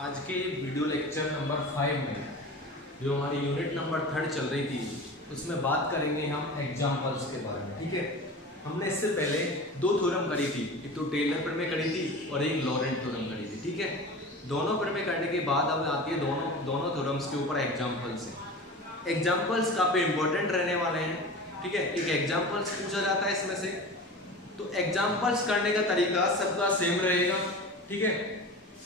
आज के video lecture number 5 में जो हमारी यूनिट नंबर 3 चल रही थी उसमें बात करेंगे हम एग्जाम्पल्स के बारे में। ठीक है, हमने इससे पहले दो थ्योरम करी थी, एक तो टेलर प्रमेय करी थी और एक लॉरेंट थ्योरम करी थी। ठीक है, दोनों प्रमेय करने के बाद अब आती है दोनों थ्योरम्स के ऊपर एग्जाम्पल्स है। एग्जाम्पल्स काफी इंपॉर्टेंट रहने वाले हैं। ठीक है, एक एग्जाम्पल्स पूछा जाता है इसमें से, तो एग्जाम्पल्स करने का तरीका सबका सेम रहेगा। ठीक है,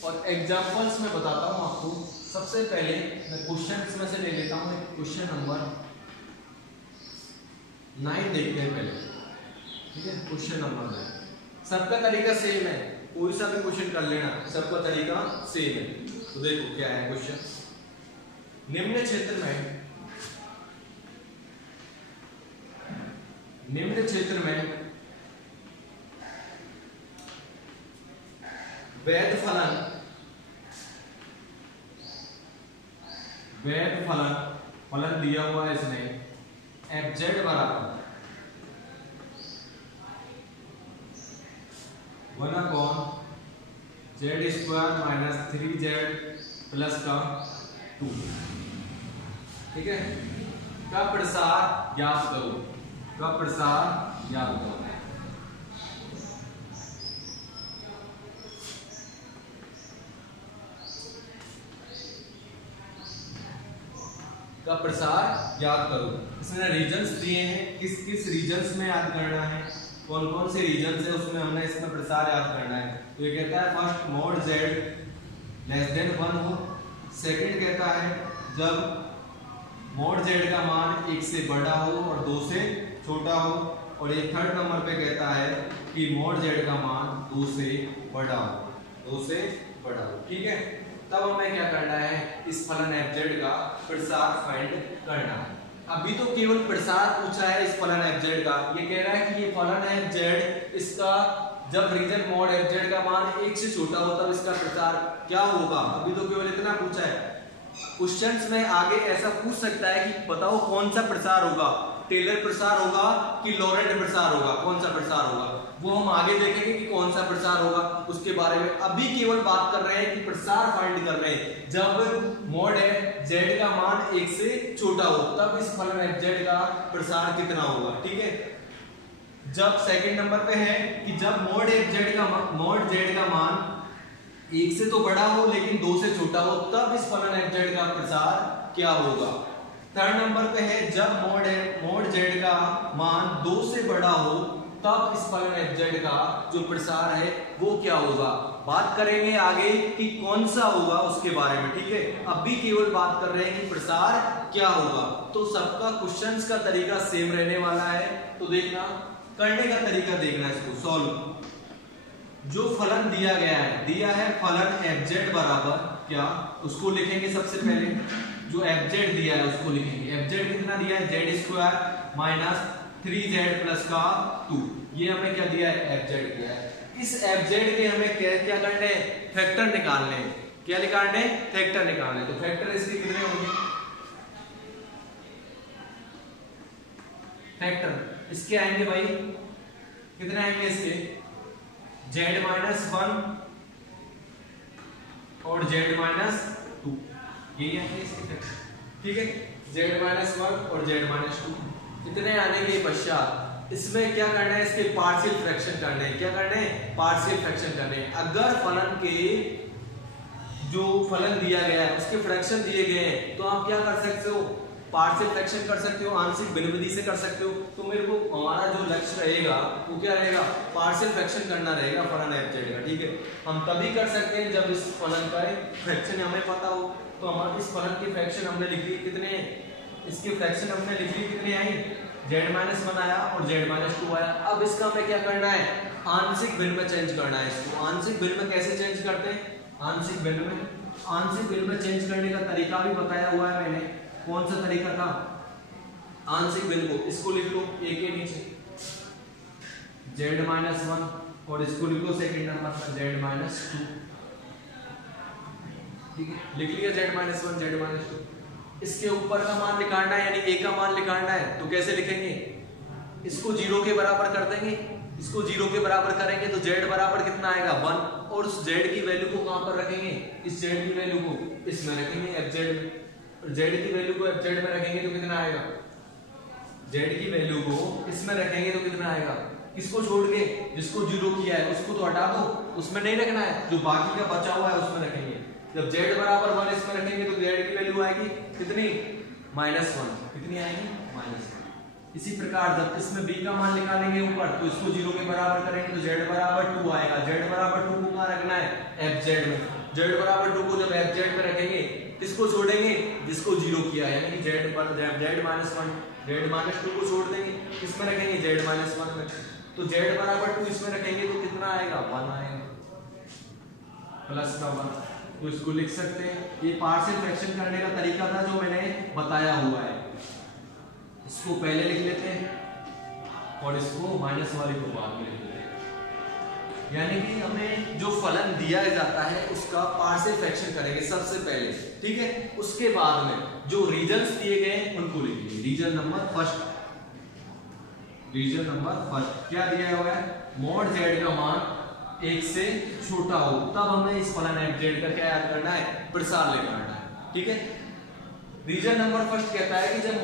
और एग्जाम्पल्स में बताता हूं आपको। सबसे पहले मैं क्वेश्चन इसमें से ले लेता हूं, क्वेश्चन नंबर 9 देखते हैं पहले। ठीक है, क्वेश्चन नंबर 9 सबका तरीका सेम है, कोई सा भी क्वेश्चन कर लेना, सबका तरीका सेम है। तो देखो क्या है क्वेश्चन। निम्न क्षेत्र में वैध फलन दिया हुआ है इसने fz बराबर 1/z² माइनस 3z प्लस का 2। ठीक है, का प्रसार ज्ञात करो, का प्रसार याद करो। इसमें रीजन्स दिए हैं, किस किस रीजन्स में याद करना है, कौन कौन से रीजन्स है उसमें हमने इसमें प्रसार याद करना है। तो ये कहता है first mode z less than 1 हो, सेकंड कहता है जब मोड z का मान 1 से बड़ा हो और 2 से छोटा हो, और ये थर्ड नंबर पे कहता है कि मोड z का मान 2 से बड़ा हो। ठीक है, तब हमें क्या करना है, इस फलन fz का प्रसार फाइंड करना है। अभी तो केवल प्रसार पूछा है इस फलन fz का, ये कह रहा है कि ये फलन fz, इसका जब रीजन मोड fz का मान 1 से छोटा हो तब इसका प्रसार क्या होगा। अभी तो केवल इतना पूछा है। क्वेश्चंस में आगे ऐसा पूछ सकता है कि बताओ कौन सा प्रसार होगा, टेलर प्रसार होगा कि लॉरेंट प्रसार होगा, कौन सा प्रसार होगा, वो हम आगे देखेंगे कि कौन सा प्रसार होगा उसके बारे में। अभी केवल बात कर रहे हैं कि प्रसार फाइंड कर रहे हैं, जब मोड z का मान 1 से छोटा हो तब इस फलन fz का प्रसार कितना होगा। ठीक है, जब सेकंड नंबर पे है कि जब मोड z का मान 1 से तो बड़ा हो लेकिन 2 से छोटा हो तब इस फलन fz का प्रसार क्या होगा। थर्ड नंबर पे है जब मोड z का मान 2 से बड़ा हो तब इस फलन fz का जो प्रसार है वो क्या होगा। बात करेंगे आगे कि कौन सा होगा उसके बारे में। ठीक है, अभी केवल बात कर रहे हैं कि प्रसार क्या होगा। तो सबका क्वेश्चंस का तरीका सेम रहने वाला है। तो देखना, करने का तरीका देखना, इसको सॉल्व। जो फलन दिया गया है फलन fz बराबर क्या, उसको लिखेंगे सबसे पहले। जो fz दिया है उसको लिखेंगे। fz कितना दिया है, z² माइनस 3z प्लस का 2। ये हमें क्या दिया है, fz दिया है। इस fz के हमें क्या करने हैं, फैक्टर निकालने हैं। क्या निकालने, फैक्टर निकालने। तो फैक्टर इसके कितने होंगे, फैक्टर इसके आएंगे भाई, कितने आएंगे इसके, z-1 और z-2, यही है इसके फैक्टर। ठीक है, z-1 और z-2 इतने आने के पश्चात इसमें क्या करना है, इसके पार्शियल फ्रैक्शन करने हैं। क्या करने हैं, पार्शियल फ्रैक्शन करने हैं। अगर फलन के जो फलन दिया गया है उसके फ्रैक्शन दिए गए हैं तो आप क्या कर सकते हो, पार्शियल फ्रैक्शन कर सकते हो, आंशिक भिन्न विधि से कर सकते हो। तो मेरे को हमारा जो लक्ष्य रहेगा वो क्या रहेगा, पार्शियल फ्रैक्शन करना रहेगा फलन fz का। ठीक है, हम तभी कर सकते हैं जब इस फलन का फ्रैक्शन हमें पता हो। तो हमारे इस फलन के फ्रैक्शन हमने लिख लिए कितने, इसके फ्रैक्शन हमने लिख लिए कितने आए, z-1 आया और z-2 आया। अब इसका हमें क्या करना है, आंशिक भिन्न में चेंज करना है इसको। आंशिक भिन्न में कैसे चेंज करते हैं, आंशिक भिन्न में चेंज करने का तरीका भी बताया हुआ है मैंने। कौन सा तरीका था, आंशिक भिन्न को, इसको लिख लो a के नीचे z-1 और इसको लिख लो सेकंड नंबर पर z-2। ठीक है, लिख लिया z-1 z-2। इसके ऊपर का मान निकालना है, यानी a का मान निकालना है। तो कैसे लिखेंगे, इसको 0 के बराबर कर देंगे, इसको 0 के बराबर करेंगे तो z बराबर कितना आएगा 1 और उस z की वैल्यू को कहां पर रखेंगे, इस z की वैल्यू को इसमें रखेंगे fz में, और z की वैल्यू को fz में रखेंगे तो कितना आएगा, z की वैल्यू को इसमें रखेंगे तो कितना आएगा, किसको छोड़ के, जिसको 0 किया है उसको तो हटा दो, उसमें नहीं रखना है, जो बाकी का बचा हुआ है उसमें रखेंगे। जब z बराबर 1 इसमें रखेंगे तो z की वैल्यू आएगी कितनी, -1, कितनी आएगी, -1। इसी प्रकार जब इसमें b का मान निकालेंगे ऊपर तो इसको 0 के बराबर करेंगे तो z बराबर 2 आएगा। z बराबर 2 को कहां रखना है, fz में। z बराबर 2 को जब fz में रखेंगे किसको छोड़ेंगे, जिसको 0 किया है, यानी कि z -1, z -2 को छोड़ देंगे, किसमें रखेंगे, z -1 में। तो z बराबर 2 इसमें रखेंगे तो कितना आएगा, 1 आएगा, प्लस का 1। तो इसको लिख सकते हैं, ये पार्शियल फ्रैक्शन करने का तरीका था जो मैंने बताया हुआ है। इसको पहले लिख लेते हैं और इसको माइनस वाले को बाद में लिख लेते हैं। यानी कि हमें जो फलन दिया जाता है उसका पार्शियल फ्रैक्शन करेंगे सबसे पहले, ठीक है। उसके बाद में जो रीजन्स दिए गए हैं उनको लिखेंगे। रीजन नंबर फर्स्ट क्या दिया हुआ है, मॉड z का मान 1 से छोटा हो तब हमें इस फलन fz का क्या याद करना है, प्रसार लेकर आना है, ठीक है। रीजन नंबर फर्स्ट कहता है कि जब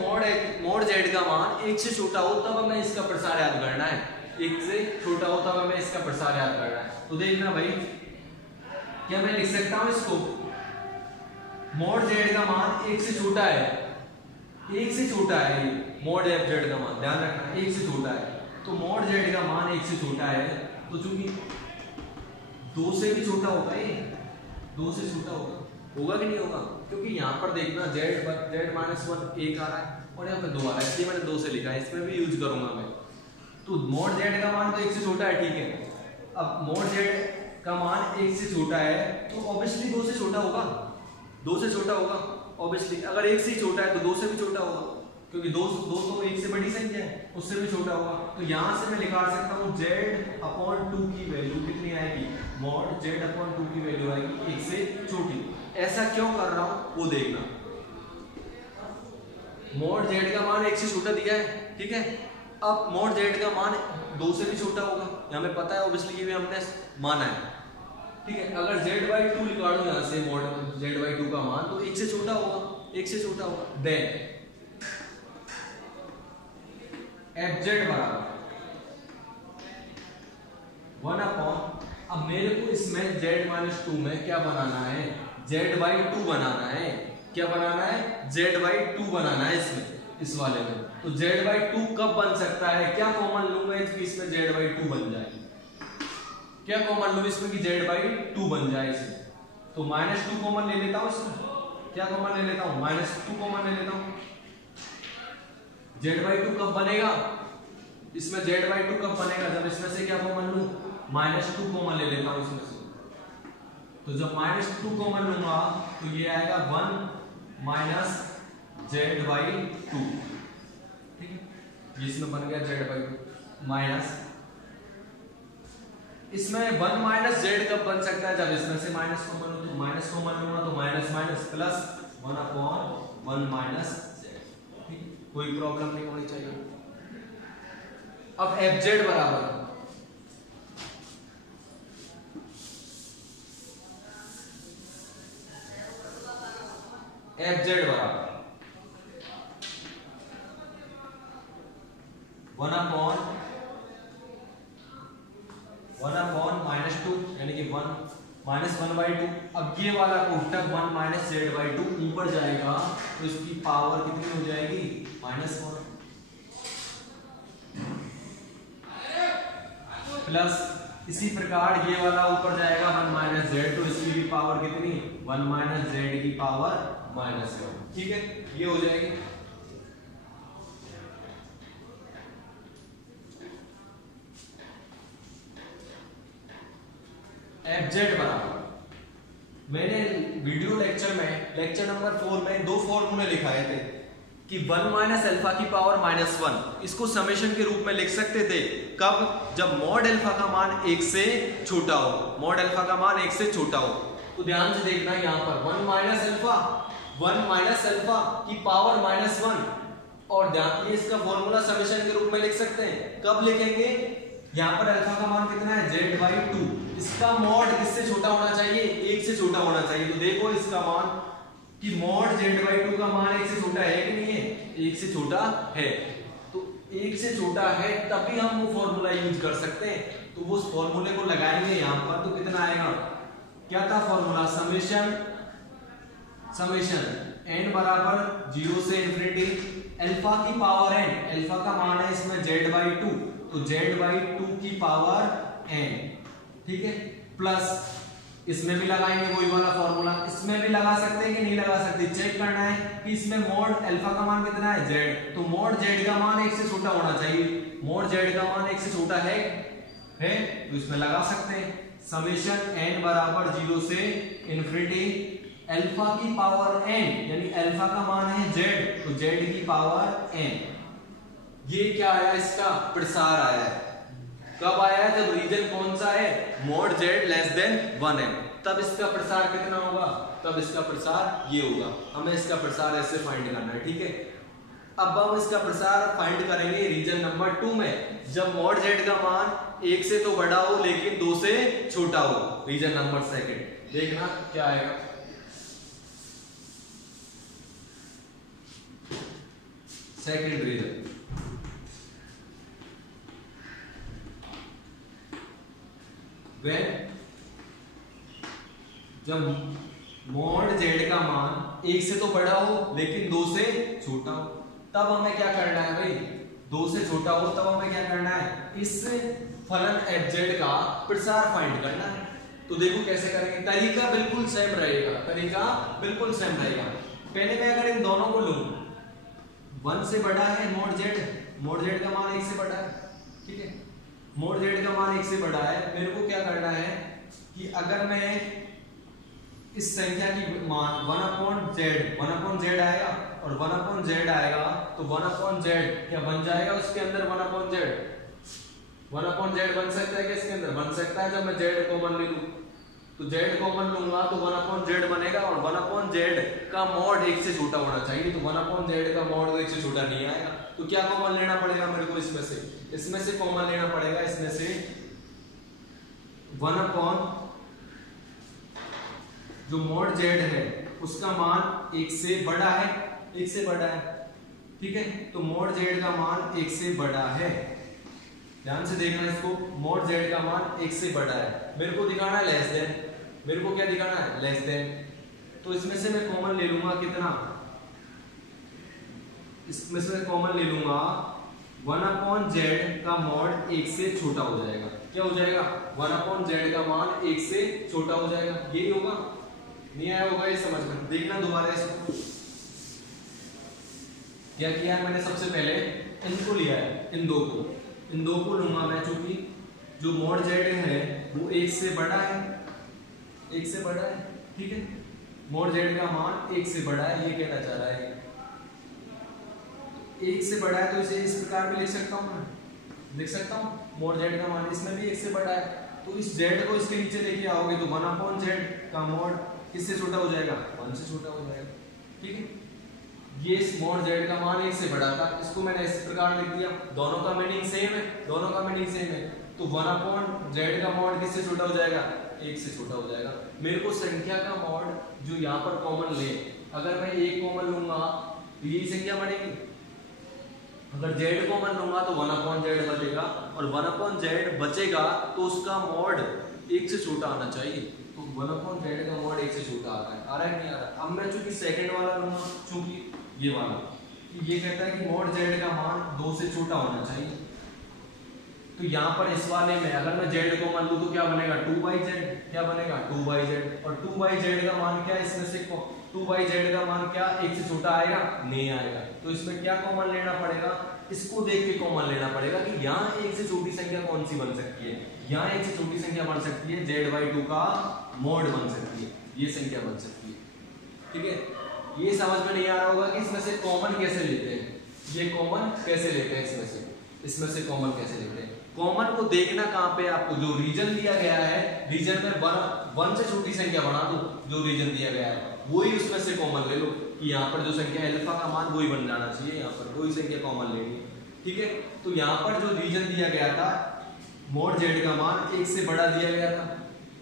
मॉड z का मान 1 से छोटा हो तब हमें इसका प्रसार याद करना है, 1 से छोटा हो तब हमें इसका प्रसार याद करना है। तो देखना भाई, क्या मैं लिख सकता हूं इसको, मॉड z का मान 1 से छोटा है, 1 से छोटा है मॉड fz का मान, ध्यान रखना 1 से छोटा है। तो मॉड z का मान 1 से छोटा है तो चूंकि 2 से भी छोटा होगा, ये 2 से छोटा होगा कि नहीं होगा, क्योंकि यहाँ पर देखना z -1 1 आ रहा है और यहाँ पे 2 आ रहा है, इसलिए मैंने 2 से लिखा है, इसमें भी यूज करूंगा मैं। तो मॉड z का मान तो 1 से छोटा है, ठीक है। अब मॉड z का मान 1 से छोटा है तो ऑब्वियसली 2 से छोटा होगा, 2 से छोटा होगा ऑब्वियसली। अगर 1 से छोटा है तो 2 से भी छोटा होगा, क्योंकि 2 तो 1 से बड़ी संख्या है, उससे भी छोटा होगा। तो यहाँ से मैं निकाल सकता हूँ z/2 की वैल्यू कितनी आएगी, मॉड z/2 की वैल्यू आएगी 1 से छोटी। ऐसा क्यों कर रहा हूँ वो देखना, मॉड z का मान 1 से छोटा दिया है, ठीक है। अब मॉड z का मान 2 से भी छोटा होगा, हमें पता है ऑब्वियसली, ये भी हमने माना है, ठीक है। अगर z/2 निकालूं यहाँ से मॉड z/2 का मान तो 1 से छोटा होगा, 1 से छोटा होगा। देन fz बराबर 1/, अब मेरे को इसमें z-2 में क्या बनाना है, z/2 बनाना है। क्या बनाना है, z/2 बनाना है इसमें, इस वाले में। तो z/2 कब बन सकता है, क्या कॉमन लूंगा इसमें z/2 बन जाए, क्या कॉमन लूं इसमें कि z/2 बन जाए इसमें। तो -2 कॉमन ले लेता हूं इसमें, क्या कॉमन ले लेता हूं, -2 कॉमन ले लेता हूं। z/2 कब बनेगा, इसमें z/2 कब बनेगा, जब इसमें से क्या कॉमन लूं, -2 कॉमन ले लेता हूं इसमें से। तो जब -2 कॉमन लूंगा तो ये आएगा 1 - z/2, ठीक है। ये इसमें बन गया z/2 माइनस, इसमें 1 - z कब बन सकता है, जब इसमें से माइनस कॉमन हो। तो माइनस कॉमन लूंगा तो माइनस माइनस प्लस 1/1 - z, कोई प्रॉब्लम नहीं होनी चाहिए। अब fz बराबर fz बराबर 1/(-2) यानी कि 1 -1/2। अब ये वाला कोष्टक 1 - z/2 ऊपर जाएगा तो इसकी पावर कितनी हो जाएगी, -1 प्लस इसी प्रकार ये वाला ऊपर जाएगा 1 - z, तो इसकी भी पावर कितनी, 1 - z की पावर -1, ठीक है। ये हो जाएगी। fz बराबर, मैंने वीडियो लेक्चर में लेक्चर नंबर 4 में 2 फॉर्मूले लिखाए थे कि 1 - अल्फा की पावर -1, इसको समेशन के रूप में लिख सकते थे। कब, जब मॉड अल्फा का मान 1 से छोटा हो, मॉड अल्फा का मान 1 से छोटा हो। तो ध्यान से देखना यहाँ पर 1 - अल्फा की पावर -1, और ध्यान ये इसका फॉर्मूला समेशन के रूप में लिख सकते हैं। कब लिखेंगे, यहाँ पर अल्फा का मान कितना है, z/2, इसका मॉड किससे छोटा होना चाहिए, 1 से छोटा होना चाहिए। तो देखो इसका मान कि मॉड z/2 का मान 1 से छोटा है कि नहीं है, 1 से छोटा है। तो 1 से छोटा है तभी हम वो फॉर्मूला यूज कर सकते हैं। तो वो उस फॉर्मूले को लगाएंगे यहाँ पर, तो कितना आएगा, क्या था फॉर्मूला, समेशन n बराबर 0 से इंफिनिटी अल्फा की पावर n, अल्फा का मान है इसमें z/2, तो z/2 की पावर n, ठीक है, प्लस इसमें भी लगाएंगे वही वाला फॉर्मूला, इसमें भी लगा सकते हैं कि नहीं लगा सकते, चेक करना है कि इसमें मोड अल्फा का मान कितना है z, तो मोड z का मान 1 से छोटा होना चाहिए, मोड z का मान 1 से छोटा है तो इसमें लगा सकते हैं समेशन n बराबर 0 से इंफिनिटी अल्फा की पावर n, यानी अल्फा का मान है z, तो z की पावर n। ये क्या आया, इसका प्रसार आया है। कब आया, जब रीजन कौन सा है, मोड z लेस देन 1 है, तब इसका प्रसार कितना होगा, तब इसका प्रसार ये होगा। हमें इसका प्रसार ऐसे फाइंड करना है, ठीक है। अब हम इसका प्रसार फाइंड करेंगे रीजन नंबर 2 में, जब मोड z का मान 1 से तो बड़ा हो लेकिन 2 से छोटा हो, रीजन नंबर 2। देखना क्या आएगा, सेकंड रीजन। जब मोड z का मान 1 से तो बड़ा हो लेकिन 2 से छोटा हो, तब हमें क्या करना है भाई, 2 से छोटा हो तब हमें क्या करना है, इस फलन fz का प्रसार फाइंड करना है। तो देखो कैसे करेंगे, तरीका बिल्कुल सेम रहेगा, तरीका बिल्कुल सेम रहेगा। पहले मैं अगर इन दोनों को लूं, 1 से बड़ा है मोड z का मान 1 से बड़ा है, ठीक है, मोड z का मान 1 से बड़ा है। मेरे को क्या करना है कि अगर मैं इस संख्या की मान 1/z आएगा और 1/z आएगा, तो 1/z क्या बन जाएगा उसके अंदर, 1/z बन सकता है क्या इसके अंदर, बन सकता है। जब मैं z कॉमन ले लूं, तो z कॉमन लूंगा तो 1/z बनेगा, और 1/z का मॉड 1 से छोटा होना चाहिए, तो 1/z का मॉड 1 से छोटा नहीं आएगा। तो क्या कॉमन लेना पड़ेगा मेरे को, इसमें से कॉमन लेना पड़ेगा, इसमें से 1 जो मोड z है उसका मान 1 से बड़ा है, 1 से बड़ा है, ठीक है। तो मोड z का मान 1 से बड़ा है, ध्यान से देखना इसको, मोड z का मान 1 से बड़ा है, मेरे को दिखाना है लेस देन, मेरे को क्या दिखाना है, लेस देन। तो इसमें से मैं कॉमन ले लूंगा कितना, इसमें से कॉमन ले लूंगा 1/z का मॉड 1 से छोटा हो जाएगा, क्या हो जाएगा, 1/z का मान 1 से छोटा हो जाएगा, यही होगा। नहीं आया होगा ये समझ में, देखना दोबारा इसको। क्या किया है मैंने, सबसे पहले इनको लिया है, इन दो को लूंगा मैं, चूंकि जो मोड z है वो 1 से बड़ा है, 1 से बड़ा है, ठीक है, मोड z का मान 1 से बड़ा है, ये कहना चाह रहा है, 1 से बड़ा है, तो इसे इस प्रकार भी लिख सकता हूं मैं, लिख सकता हूं मोड z का मान इसमें भी 1 से बड़ा है, तो इस z को इसके नीचे लेके आओगे तो 1/z का मॉड किससे छोटा हो जाएगा, 1 से छोटा हो जाएगा, ठीक है। ये इस मोड z का मान 1 से बड़ा था, इसको मैंने इस प्रकार लिख दिया, दोनों का मीनिंग सेम है, दोनों का मीनिंग सेम है, तो 1/z का मॉड किससे छोटा हो जाएगा, 1 से छोटा हो जाएगा। मेरे को संख्या का मॉड जो यहाँ पर कॉमन ले, अगर मैं 1 कॉमन लूंगा तो यही संख्या बनेगी, अगर z कॉमन लूंगा तो 1/z बचेगा, और 1/z बचेगा तो उसका मॉड 1 से छोटा आना चाहिए, तो 1/z का मॉड 1 से छोटा आता है, आ रहा है नहीं आ रहा। अब मैं चूंकि सेकंड वाला लूंगा, चूंकि ये वाला, ये कहता है कि मोड z का मान 2 से छोटा होना चाहिए, तो यहाँ पर इस वाले में अगर मैं z को मान लूं तो क्या बनेगा, 2/z, क्या बनेगा 2/z, और 2/z का मान क्या है, इसमें से 2/z का मान क्या 1 से छोटा आएगा, नहीं आएगा, तो इसमें क्या कॉमन लेना पड़ेगा, इसको देख के कॉमन लेना पड़ेगा कि यहाँ 1 से छोटी संख्या कौन सी बन सकती है, यहाँ 1 से छोटी संख्या बन सकती है z/2 का मॉड बन सकती है, ये संख्या बन सकती है, ठीक है। ये समझ में नहीं आ रहा होगा कि इसमें से कॉमन कैसे लेते हैं, ये कॉमन कैसे लेते हैं, इसमें से कॉमन कैसे लेते हैं। कॉमन को देखना कहाँ पे, आपको जो रीजन दिया गया है, रीजन में 1 से छोटी संख्या बना दो, जो रीजन दिया गया है वही उसमें से कॉमन ले लो, कि यहाँ पर जो संख्या अल्फा का मान वही बन जाना चाहिए, यहाँ पर वही संख्या कॉमन लेनी, ठीक है। तो यहाँ पर जो रीजन दिया गया था, मोड z का मान 1 से बड़ा दिया गया था,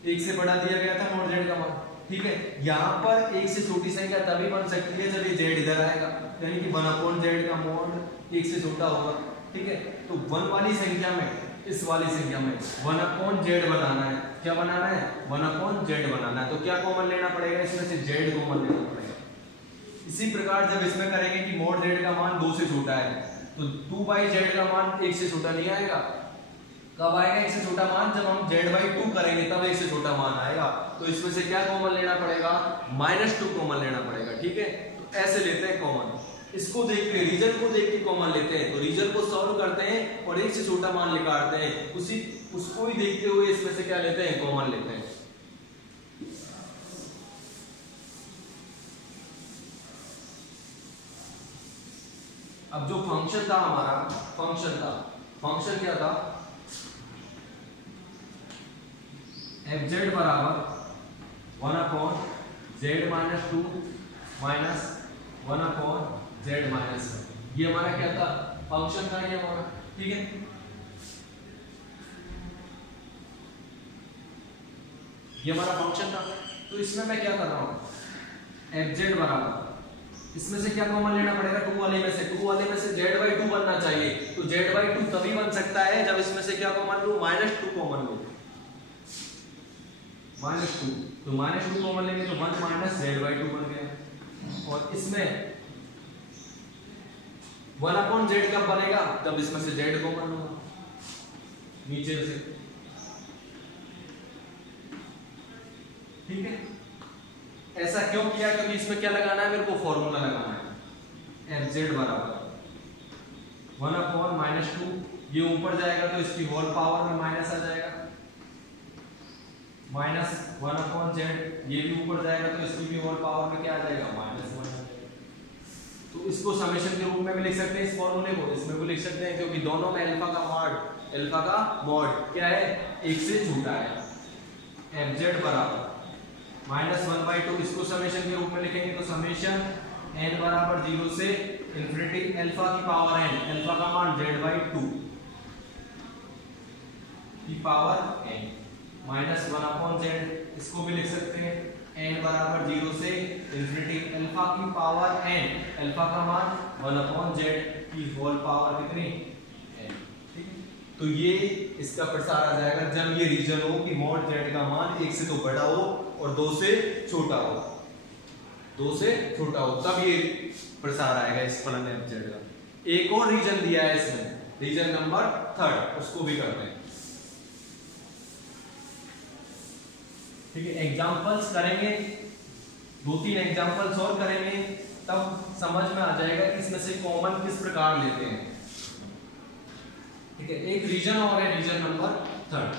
1 से बड़ा दिया गया था मॉड z का मान, ठीक है। यहाँ पर 1 से छोटी संख्या तभी बन सकती है जब ये z इधर आएगा, यानी कि 1/z का मॉड 1 से छोटा होगा, ठीक है। तो 1 वाली संख्या में, इस वाली संख्या में 1/z बनाना है। क्या बनाना है? 1/z बनाना है। तो क्या कॉमन लेना पड़ेगा? इसमें से z कॉमन लेना पड़ेगा। इसी प्रकार जब इसमें करेंगे कि मॉड z का मान 2 से छोटा है, तो 2/z का मान 1 से छोटा नहीं आएगा। कब आएगा 1 से छोटा मान? जब हम z/2 करेंगे तब 1 से छोटा मान आएगा। तो इसमें से क्या कॉमन लेना पड़ेगा? -2 कॉमन लेना पड़ेगा, ठीक है। तो ऐसे लेते हैं कॉमन, इसको देख के, रीजन को देख के कॉमन लेते हैं। तो रीजन को सॉल्व करते हैं और 1 से छोटा मान निकालते हैं, उसको ही देखते हुए इसमें से क्या लेते हैं? कॉमन लेते हैं। अब जो फंक्शन था हमारा, फंक्शन क्या था? fz बराबर 1/z-2 माइनस 1/z-1। ये हमारा क्या था? फंक्शन था ये हमारा, ठीक है। ये हमारा फंक्शन था। तो इसमें मैं क्या कर रहा हूं? fz बराबर, इसमें से क्या कॉमन लेना पड़ेगा? 2 वाले में से, 2 वाले में से z/2 बनना चाहिए। तो z/2 तभी बन सकता है जब इसमें से क्या कॉमन लूं? -2 कॉमन लूं, -2। तो -2 कॉमन लेंगे तो 1 - z/2 बन गया। और इसमें 1/z कब बनेगा? तब इसमें से z कॉमन लूंगा नीचे से, ठीक है। ऐसा क्यों किया? क्योंकि इसमें क्या लगाना है? मेरे को फॉर्मूला लगाना है। fz बराबर 1/-2, ये ऊपर जाएगा तो इसकी होल पावर में माइनस आ जाएगा, -1/z, ये भी ऊपर जाएगा तो इसकी भी होल पावर में क्या आ जाएगा? -1। तो इसको समेशन के रूप में भी लिख सकते हैं, इस फॉर्मूले को इसमें भी लिख सकते हैं, क्योंकि दोनों में अल्फा का मॉड क्या है? 1 से छोटा है। fz बराबर -1/2, इसको समेशन के रूप में लिखेंगे तो समेशन n बराबर 0 से इंफिनिटी अल्फा की पावर n, अल्फा का मान z/2 की पावर n -1/z, इसको भी लिख सकते हैं n बराबर 0 से इंफिनिटी अल्फा की पावर n, अल्फा का मान 1/z की होल पावर कितनी? n, ठीक है। तो ये इसका प्रसार आ जाएगा जब ये रीजन हो कि मॉड z का मान 1 से तो बड़ा हो और 2 से छोटा हो, 2 से छोटा हो, तब ये प्रसार आएगा इस फलन fz का। एक और रीजन दिया है इसमें, रीजन नंबर 3, उसको भी करते हैं, ठीक है। एग्जांपल्स करेंगे, 2-3 एग्जांपल्स और करेंगे, तब समझ में आ जाएगा कि इसमें से कॉमन किस प्रकार लेते हैं, ठीक है। एक रीजन और है, रीजन नंबर 3।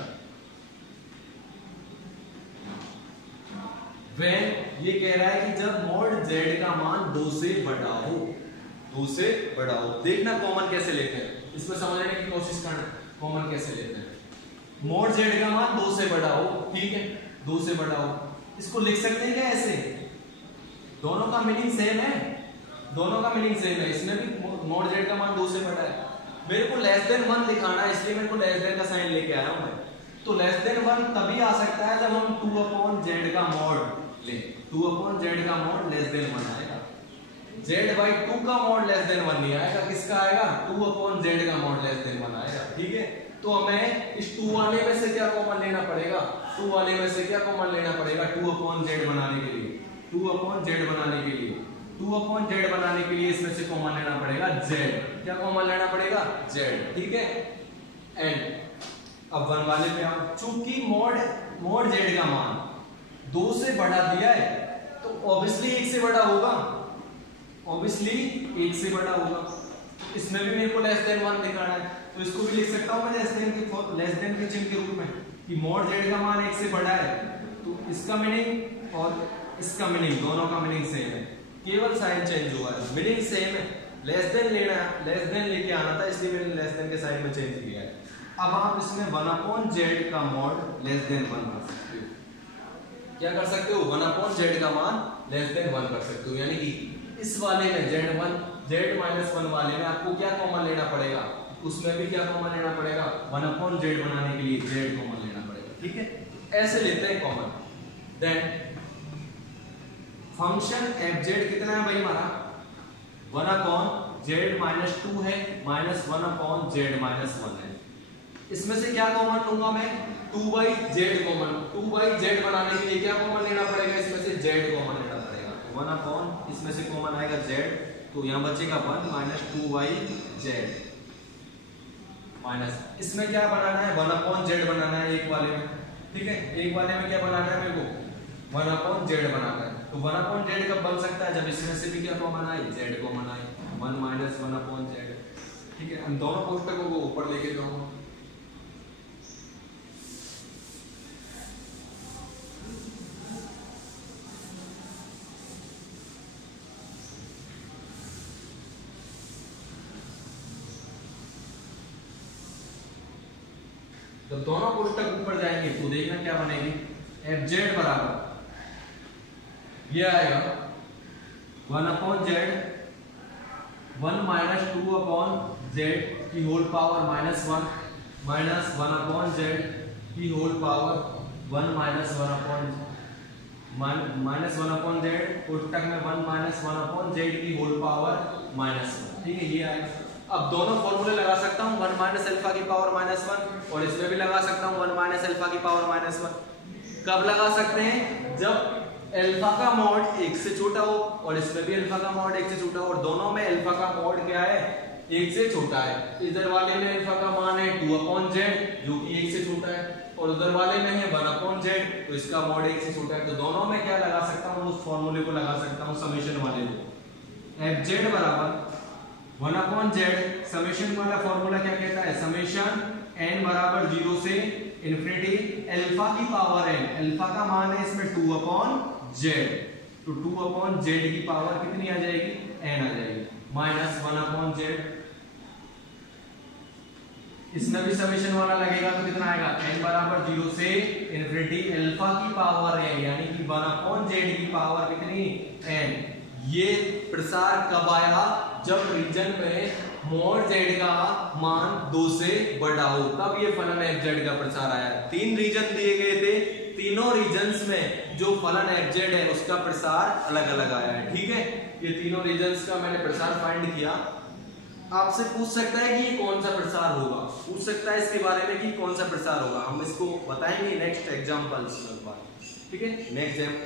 When ये कह रहा है कि जब मॉड z का मान 2 से बड़ा हो, 2 से बड़ा हो। देखना कॉमन कैसे लेते हैं, इसमें समझने की कोशिश करना कॉमन कैसे लेते हैं। मॉड z का मान 2 से बड़ा हो, ठीक है, 2 से बड़ा हो, इसको लिख सकते हैं क्या ऐसे? दोनों का मीनिंग सेम है, दोनों का मीनिंग सेम है। इसमें भी मॉड z का मान 2 से बड़ा है, मेरे को लेस देन 1 दिखाना है, इसलिए मेरे को लेस देन का साइन लेके आया हूं मैं। तो लेस देन 1 तभी आ सकता है जब हम 2/z का मॉड ले, 2/z का मॉड लेस देन 1 आएगा। z/2 का मॉड लेस देन 1 नहीं आएगा, किसका आएगा? 2/z का मॉड लेस देन 1 आएगा, ठीक है। तो हमें इस 2 वाले में से क्या कॉमन लेना पड़ेगा? 2 वाले में से क्या कॉमन लेना पड़ेगा? 2/z बनाने के लिए, 2/z बनाने के लिए, 2/z बनाने के लिए इसमें से कॉमन लेना पड़ेगा z। क्या कॉमन लेना पड़ेगा? z, ठीक है। एंड अब 1 वाले पे आओ, चूंकि मॉड z का मान 2 से बड़ा दिया है तो ऑब्वियसली 1 से बड़ा होगा, ऑब्वियसली 1 से बड़ा होगा। इसमें भी मेरे को लेस देन 1 दिखाना है, तो इसको भी लिख सकता हूं मैं लेस देन के चिन्ह के रूप में कि मॉड z का मान 1 से बड़ा है। तो इसका मीनिंग और इसका मीनिंग, दोनों का मीनिंग सेम है, केवल साइन चेंज हुआ है, मीनिंग सेम है। लेस देन लेके आना था, इसलिए मैंने लेस देन के साइन में चेंज किया है। अब आप इसमें 1/z का मॉड लेस देन 1 कर सकते हो। क्या कर सकते हो? 1/z का मान लेस देन 1 कर सकते हो, यानी कि इस वाले में z-1 वाले में आपको क्या कॉमन लेना पड़ेगा? उसमें भी क्या कॉमन लेना पड़ेगा? 1/z बनाने के लिए z कॉमन लेना पड़ेगा, ठीक है। ऐसे लेते हैं common. Then function f z कितना है भाई हमारा 1/z-2 है माइनस 1/z-1 है। इसमें से क्या कॉमन लूंगा मैं 2/z कॉमन। 2/z बनाने के लिए क्या कॉमन लेना पड़ेगा, इसमें से z कॉमन लेना पड़ेगा। 1 इसमें से कॉमन आएगा z, तो यहां बचेगा 1 माइनस 2/z माइनस इसमें क्या बनाना है 1/z बनाना है एक वाले में, ठीक है। एक वाले में क्या बनाना है मेरे को 1/z बनाना है। तो 1/z कब बन सकता है, जब इसमें से भी क्या कॉमन आए z कॉमन आए 1 माइनस 1/z, ठीक है। हम दोनों कोष्टकों को ऊपर लेके जाऊंगा। जब दोनों कोष्टक ऊपर जाएंगे तो देखना क्या बनेगी fz बराबर ये आएगा 1/z 1 माइनस 2/z की होल पावर -1 माइनस 1/z की होल पावर 1 माइनस 1/z कोष्टक में 1 माइनस 1/z की होल पावर -1, ठीक है। ये आएगा। अब दोनों फॉर्मूले लगा सकता हूं 1 माइनस अल्फा की पावर -1 और इसमें भी लगा सकता हूं 1 माइनस अल्फा की पावर -1। कब लगा सकते हैं, जब अल्फा का मॉड 1 से छोटा हो और इसमें भी अल्फा का मॉड 1 से छोटा हो और दोनों में अल्फा का मॉड क्या है 1 से छोटा है। इधर वाले में अल्फा का मान है 2/z जो कि 1 से छोटा है और उधर वाले में है 1/z तो इसका मॉड 1 से छोटा है। तो दोनों में क्या लगा सकता हूं, उस फॉर्मूले को लगा सकता हूं समेशन वाले को। fz बराबर 1/z समेशन वाला फॉर्मूला क्या कहता है समेशन n बराबर 0 से इंफिनिटी अल्फा की पावर n, अल्फा का मान है इसमें 2/z तो 2/z की पावर कितनी आ जाएगी n आ जाएगी माइनस 1/z। इसमें भी समेशन वाला लगेगा तो कितना आएगा n बराबर 0 से इंफिनिटी अल्फा की पावर n यानी कि 1/z की पावर कितनी n। ये प्रसार कब आया, जब रीजन में मोड z का मान 2 से बड़ा हो, तब ये फलन fz का प्रसार आया। 3 रीजन दिए गए थे, तीनों रीजन्स में जो फलन fz है उसका प्रसार अलग अलग आया है, ठीक है। ये तीनों रीजन्स का मैंने प्रसार फाइंड किया। आपसे पूछ सकता है कि ये कौन सा प्रसार होगा, पूछ सकता है इसके बारे में कि कौन सा प्रसार होगा। हम इसको बताएंगे नेक्स्ट एग्जांपल्स में, ठीक है।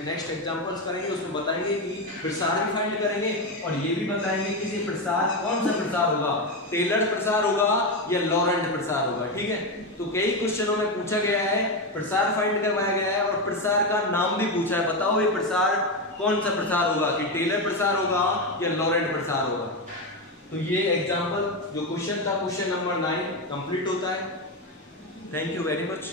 नेक्स्ट एग्जांपल्स करेंगे, उसमें बताएंगे कि प्रसार भी फाइंड करेंगे और ये भी बताएंगे कि ये प्रसार कौन सा प्रसार होगा, टेलर प्रसार होगा या लॉरेंट प्रसार होगा, ठीक है। तो कई क्वेश्चनों में पूछा गया है, प्रसार फाइंड करवाया गया है और प्रसार का नाम भी पूछा है। बताओ ये प्रसार कौन सा प्रसार होगा, कि टेलर प्रसार होगा या लॉरेंट प्रसार होगा। तो ये एग्जाम्पल जो क्वेश्चन था क्वेश्चन नंबर 9 कंप्लीट होता है। Thank you very much.